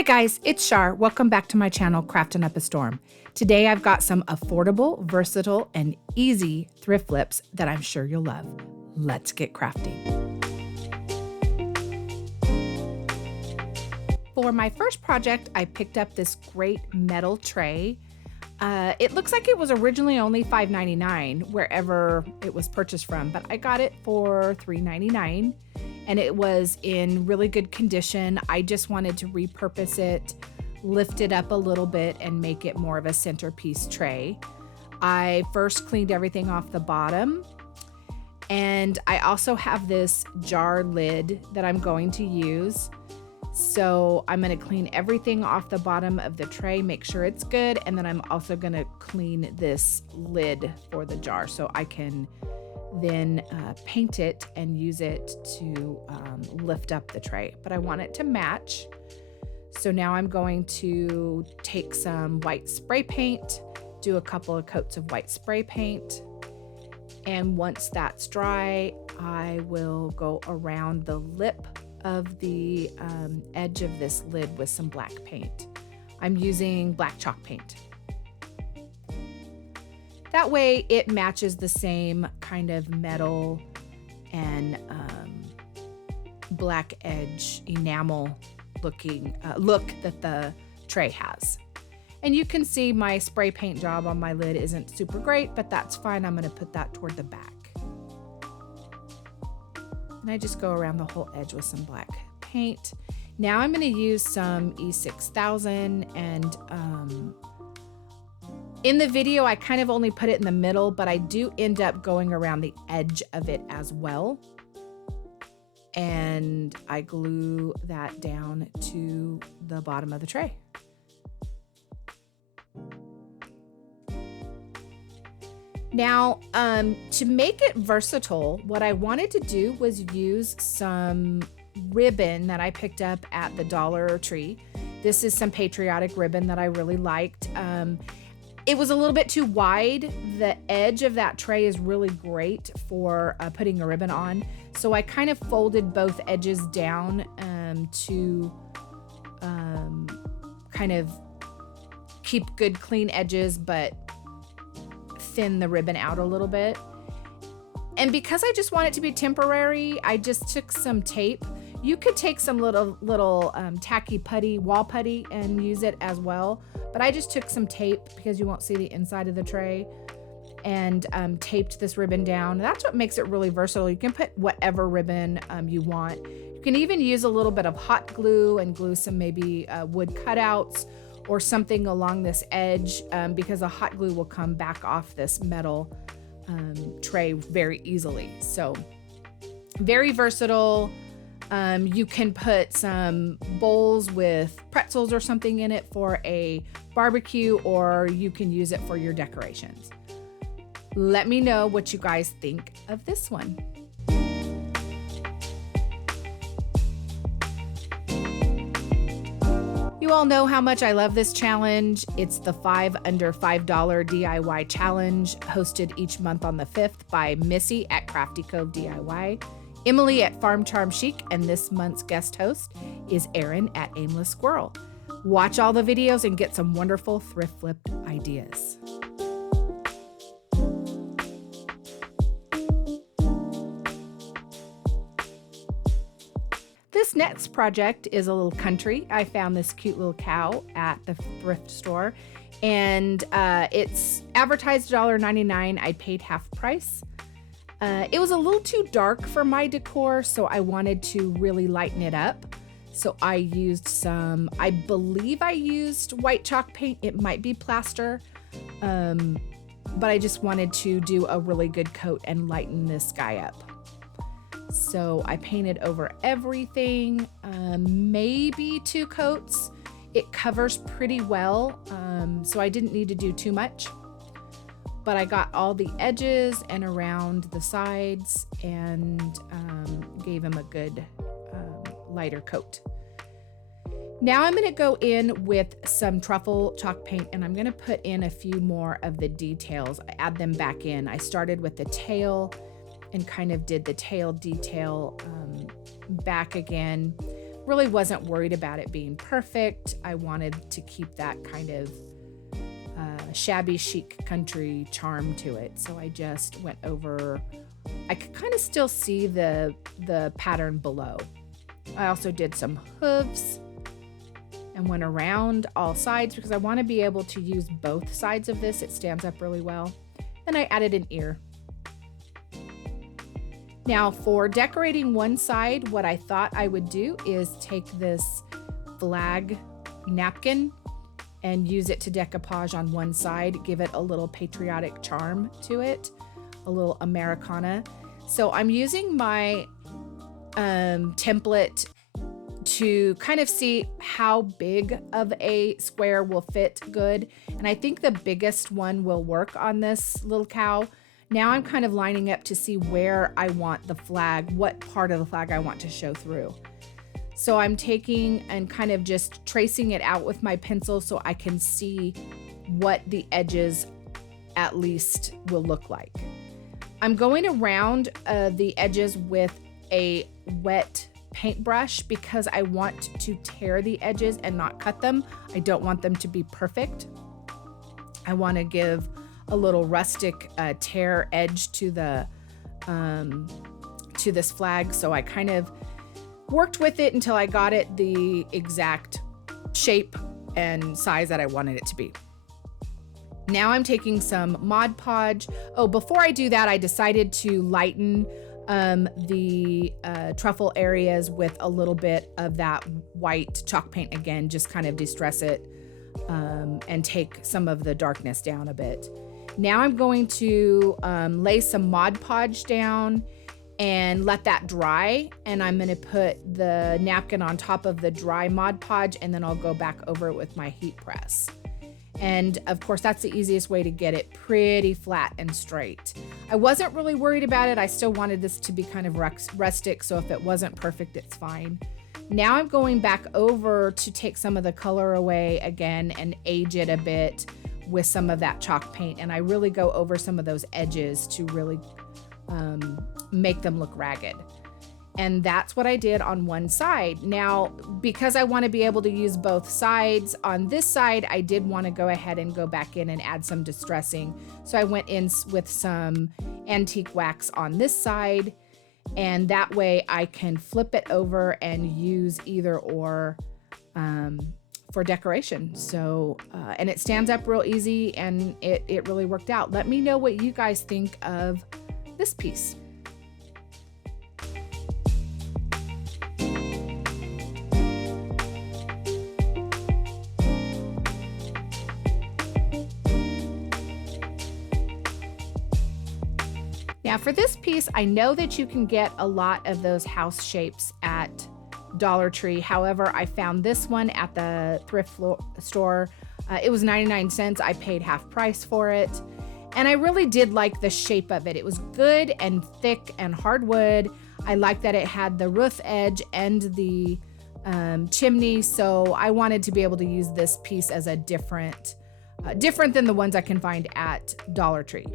Hi guys, it's Shar. Welcome back to my channel, Crafting Up a Storm. Today I've got some affordable, versatile, and easy thrift flips that I'm sure you'll love. Let's get crafting. For my first project, I picked up this great metal tray. It looks like it was originally only $5.99 wherever it was purchased from, but I got it for $3.99 and it was in really good condition. I just wanted to repurpose it, lift it up a little bit and make it more of a centerpiece tray. I first cleaned everything off the bottom, and I also have this jar lid that I'm going to use. So I'm going to clean everything off the bottom of the tray, make sure it's good, and then I'm also going to clean this lid for the jar so I can then paint it and use it to lift up the tray. But I want it to match. So now I'm going to take some white spray paint, do a couple of coats of white spray paint, and once that's dry, I will go around the lip of the edge of this lid with some black paint. I'm using black chalk paint. That way it matches the same kind of metal and black edge enamel looking look that the tray has. And you can see my spray paint job on my lid isn't super great, but that's fine. I'm going to put that toward the back. And I just go around the whole edge with some black paint. Now I'm going to use some E6000, and in the video I kind of only put it in the middle, but I do end up going around the edge of it as well. And I glue that down to the bottom of the tray. Now, to make it versatile, what I wanted to do was use some ribbon that I picked up at the Dollar Tree. This is some Patriotic ribbon that I really liked. It was a little bit too wide. The edge of that tray is really great for putting a ribbon on. So I kind of folded both edges down to kind of keep good clean edges, but thin the ribbon out a little bit. And because I just want it to be temporary, I just took some tape. You could take some little tacky putty, wall putty, and use it as well. But I just took some tape because you won't see the inside of the tray, and taped this ribbon down. That's what makes it really versatile. You can put whatever ribbon you want. You can even use a little bit of hot glue and glue some maybe wood cutouts or something along this edge, because the hot glue will come back off this metal tray very easily. So very versatile. You can put some bowls with pretzels or something in it for a barbecue, or you can use it for your decorations. Let me know what you guys think of this one. You all know how much I love this challenge. It's the 5 under $5 DIY challenge, hosted each month on the 5th by Missi at Crafty Cove DIY, Emily at Farm Charm Chic, and this month's guest host is Erin at Aimless Squirrel. Watch all the videos and get some wonderful thrift flip ideas. This next project is a little country. I found this cute little cow at the thrift store, and it's advertised $1.99. I paid half price. It was a little too dark for my decor, so I wanted to really lighten it up. So I used some, I believe I used white chalk paint. It might be plaster, but I just wanted to do a really good coat and lighten this guy up. So I painted over everything, maybe 2 coats. It covers pretty well, so I didn't need to do too much. But I got all the edges and around the sides and gave him a good lighter coat. Now I'm going to go in with some truffle chalk paint, and I'm going to put in a few more of the details. I add them back in. I started with the tail and kind of did the tail detail back again. really wasn't worried about it being perfect. I wanted to keep that kind of shabby chic country charm to it. So I just went over, I could kind of still see the pattern below. I also did some hooves and went around all sides because I want to be able to use both sides of this. It stands up really well. And I added an ear. Now for decorating one side, what I thought I would do is take this flag napkin and use it to decoupage on one side, give it a little patriotic charm to it, a little Americana. So I'm using my template to kind of see how big of a square will fit good. And I think the biggest one will work on this little cow. Now I'm kind of lining up to see where I want the flag, what part of the flag I want to show through. So I'm taking and kind of just tracing it out with my pencil so I can see what the edges at least will look like. I'm going around the edges with a wet paintbrush because I want to tear the edges and not cut them. I don't want them to be perfect. I want to give a little rustic tear edge to the to this flag. So I kind of worked with it until I got it the exact shape and size that I wanted it to be. Now I'm taking some Mod Podge. Oh, before I do that, I decided to lighten the truffle areas with a little bit of that white chalk paint again, just kind of distress it and take some of the darkness down a bit. Now I'm going to lay some Mod Podge down and let that dry, and I'm going to put the napkin on top of the dry Mod Podge, and then I'll go back over it with my heat press. And of course, that's the easiest way to get it pretty flat and straight. I wasn't really worried about it. I still wanted this to be kind of rustic, so if it wasn't perfect, it's fine. Now I'm going back over to take some of the color away again and age it a bit with some of that chalk paint. And I really go over some of those edges to really make them look ragged. And that's what I did on one side. Now, because I want to be able to use both sides, on this side, I did want to go ahead and go back in and add some distressing. So I went in with some antique wax on this side, and that way I can flip it over and use either or for decoration. So, and it stands up real easy, and it really worked out. Let me know what you guys think of this piece. Now for this piece, I know that you can get a lot of those house shapes at Dollar Tree. However, I found this one at the thrift store. It was 99 cents. I paid half price for it. And I really did like the shape of it. It was good and thick and hardwood. I liked that it had the roof edge and the chimney. So I wanted to be able to use this piece as a different than the ones I can find at Dollar Tree.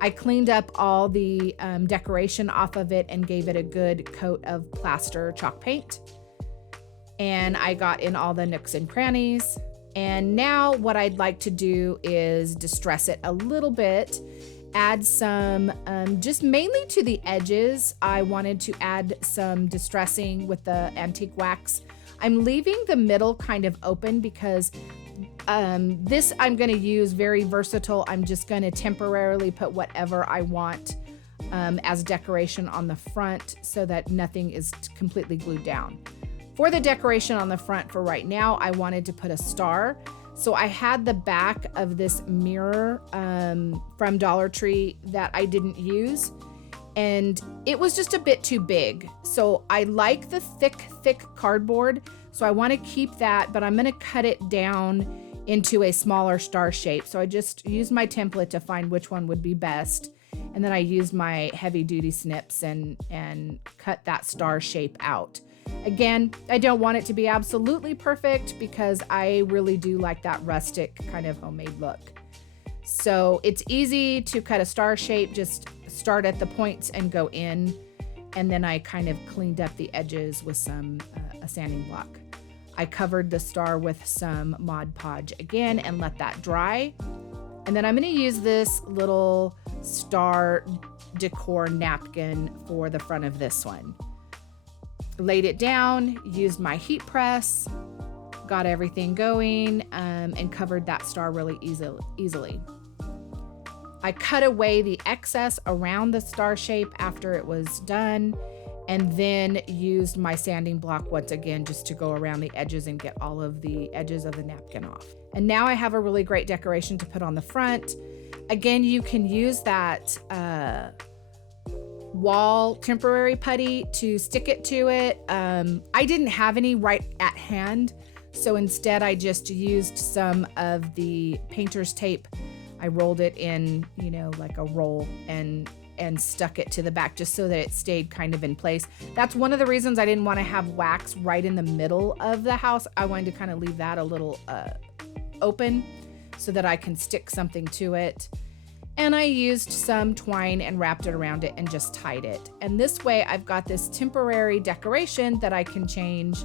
I cleaned up all the decoration off of it and gave it a good coat of plaster chalk paint. And I got in all the nooks and crannies. And now what I'd like to do is distress it a little bit, add some, just mainly to the edges. I wanted to add some distressing with the antique wax. I'm leaving the middle kind of open because this I'm going to use very versatile. I'm just going to temporarily put whatever I want as decoration on the front so that nothing is completely glued down. For the decoration on the front for right now, I wanted to put a star. So I had the back of this mirror from Dollar Tree that I didn't use, and it was just a bit too big. So I like the thick cardboard. So I want to keep that, but I'm going to cut it down into a smaller star shape. So I just used my template to find which one would be best. And then I used my heavy duty snips and cut that star shape out. Again, I don't want it to be absolutely perfect because I really do like that rustic kind of homemade look. So it's easy to cut a star shape, just start at the points and go in. And then I kind of cleaned up the edges with some a sanding block. I covered the star with some Mod Podge again and let that dry. And then I'm going to use this little star decor napkin for the front of this one. Laid it down, used my heat press, got everything going, and covered that star really easily. I cut away the excess around the star shape after it was done, and then used my sanding block once again just to go around the edges and get all of the edges of the napkin off. And now I have a really great decoration to put on the front. Again, you can use that wall temporary putty to stick it to it. I didn't have any right at hand, so instead I just used some of the painter's tape. I rolled it in, like a roll and stuck it to the back just so that it stayed kind of in place. That's one of the reasons I didn't want to have wax right in the middle of the house. I wanted to kind of leave that a little open so that I can stick something to it. And I used some twine and wrapped it around it and just tied it. And this way I've got this temporary decoration that I can change.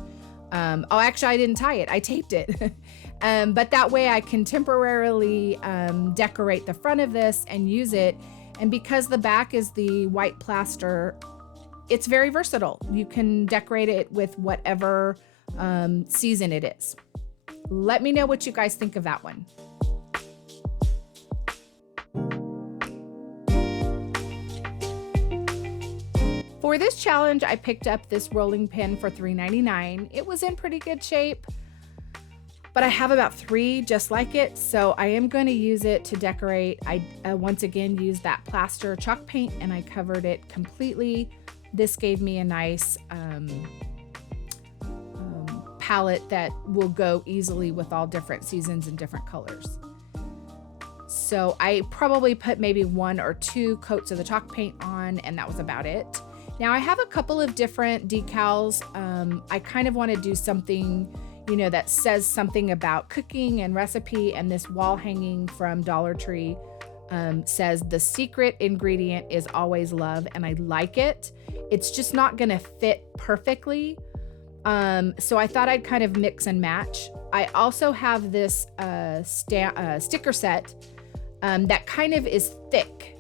Actually I didn't tie it, I taped it. But that way I can temporarily decorate the front of this and use it. And because the back is the white plaster, it's very versatile. You can decorate it with whatever season it is. Let me know what you guys think of that one. For this challenge, I picked up this rolling pin for $3.99. It was in pretty good shape, but I have about 3 just like it, so I am going to use it to decorate. I once again used that plaster chalk paint and I covered it completely. This gave me a nice palette that will go easily with all different seasons and different colors. So I probably put maybe 1 or 2 coats of the chalk paint on, and that was about it. Now I have a couple of different decals. I kind of want to do something, that says something about cooking and recipe, and this wall hanging from Dollar Tree says the secret ingredient is always love, and I like it. It's just not gonna fit perfectly. So I thought I'd kind of mix and match. I also have this sticker set that kind of is thick,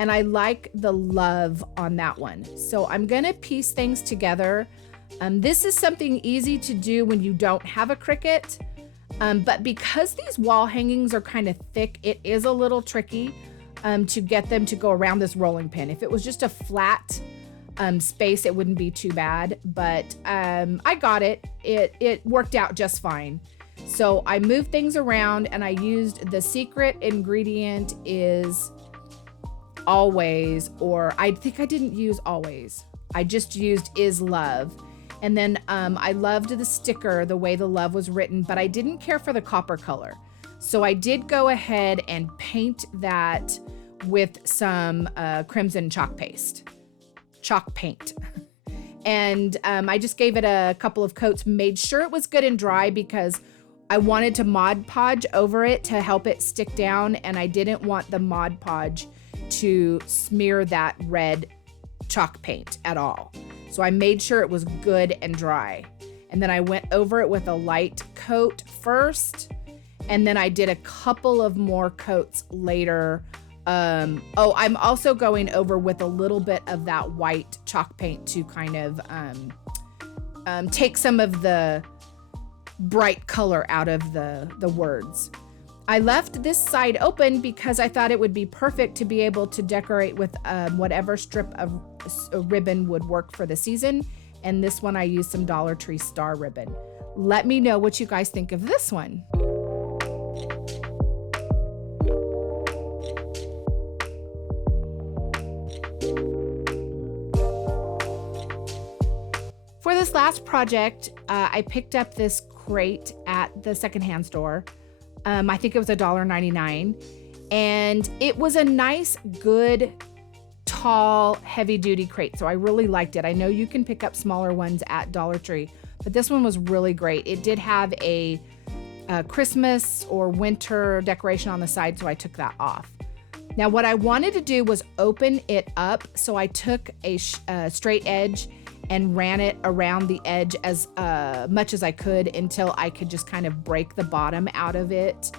and I like the love on that one. So I'm gonna piece things together. This is something easy to do when you don't have a Cricut, but because these wall hangings are kind of thick, it is a little tricky to get them to go around this rolling pin. If it was just a flat space, it wouldn't be too bad, but I got it. It worked out just fine. So I moved things around and I used the secret ingredient is always, or I think I didn't use always. I just used is love. And then I loved the sticker, the way the love was written, but I didn't care for the copper color. So I did go ahead and paint that with some crimson chalk paint. And I just gave it a couple of coats, made sure it was good and dry because I wanted to Mod Podge over it to help it stick down, and I didn't want the Mod Podge to smear that red chalk paint at all. So I made sure it was good and dry. And then I went over it with a light coat first, and then I did a couple of more coats later. I'm also going over with a little bit of that white chalk paint to kind of take some of the bright color out of the words. I left this side open because I thought it would be perfect to be able to decorate with whatever strip of ribbon would work for the season. And this one I used some Dollar Tree star ribbon. Let me know what you guys think of this one. For this last project, I picked up this crate at the secondhand store. I think it was $1.99, and it was a nice, good, tall, heavy-duty crate, so I really liked it. I know you can pick up smaller ones at Dollar Tree, but this one was really great. It did have a Christmas or winter decoration on the side, so I took that off. Now, what I wanted to do was open it up, so I took a straight edge and ran it around the edge as much as I could until I could just kind of break the bottom out of it.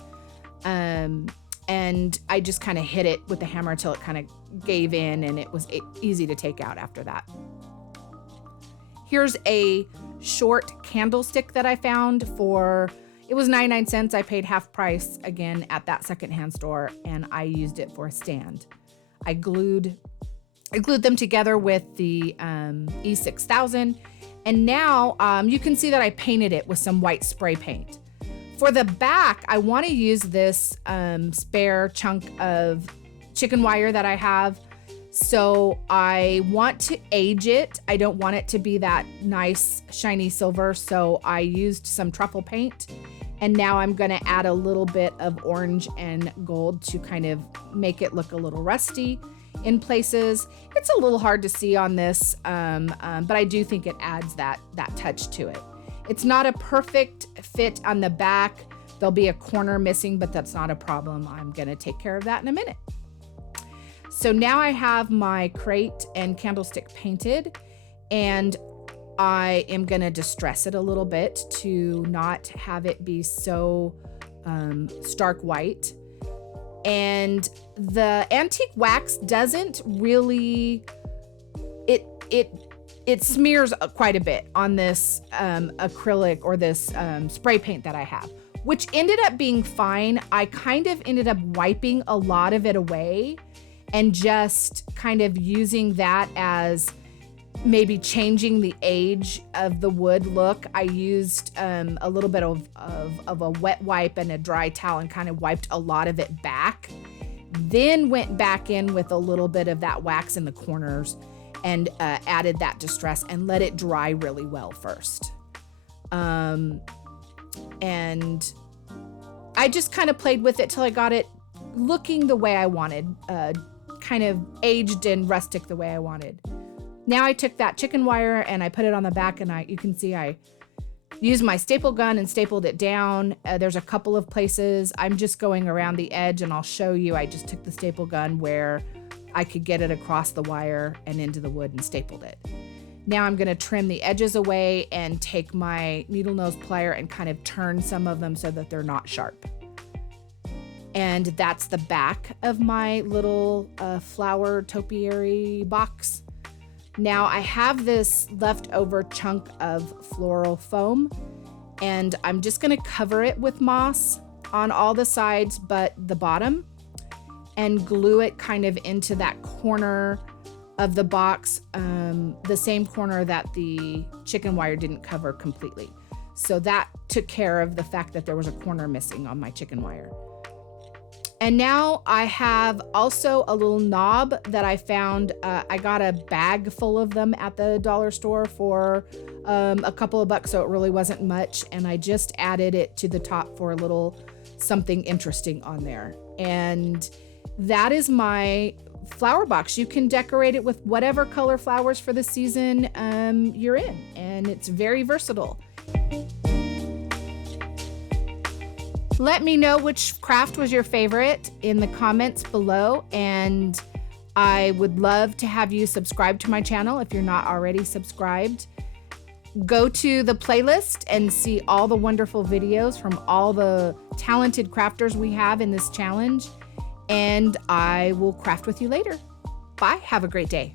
And I just kind of hit it with the hammer until it kind of gave in, and it was easy to take out after that. Here's a short candlestick that I found for, it was 99 cents. I paid half price again at that secondhand store, and I used it for a stand. I glued them together with the E6000, and now you can see that I painted it with some white spray paint. For the back, I want to use this spare chunk of chicken wire that I have. So I want to age it. I don't want it to be that nice shiny silver. So I used some truffle paint, and now I'm going to add a little bit of orange and gold to kind of make it look a little rusty in places. It's a little hard to see on this, but I do think it adds that touch to it. It's not a perfect fit on the back. There'll be a corner missing, but that's not a problem. I'm going to take care of that in a minute. So now I have my crate and candlestick painted, and I am going to distress it a little bit to not have it be so stark white. And the antique wax doesn't really, it smears quite a bit on this acrylic or this spray paint that I have, which ended up being fine. I kind of ended up wiping a lot of it away and just kind of using that as maybe changing the age of the wood look. I used a little bit of a wet wipe and a dry towel and kind of wiped a lot of it back. Then went back in with a little bit of that wax in the corners and added that distress and let it dry really well first. And I just kind of played with it till I got it looking the way I wanted, kind of aged and rustic the way I wanted. Now I took that chicken wire and I put it on the back, and you can see I used my staple gun and stapled it down. There's a couple of places I'm just going around the edge, and I'll show you. I just took the staple gun where I could get it across the wire and into the wood and stapled it. Now I'm going to trim the edges away and take my needle nose plier and kind of turn some of them so that they're not sharp. And that's the back of my little flower topiary box. Now I have this leftover chunk of floral foam, and I'm just going to cover it with moss on all the sides but the bottom, and glue it kind of into that corner of the box, the same corner that the chicken wire didn't cover completely. So that took care of the fact that there was a corner missing on my chicken wire. And now I have also a little knob that I found. I got a bag full of them at the dollar store for a couple of bucks, so it really wasn't much. And I just added it to the top for a little something interesting on there. And that is my flower box. You can decorate it with whatever color flowers for the season you're in, and it's very versatile. Let me know which craft was your favorite in the comments below, and I would love to have you subscribe to my channel if you're not already subscribed. Go to the playlist and see all the wonderful videos from all the talented crafters we have in this challenge, and I will craft with you later. Bye. Have a great day.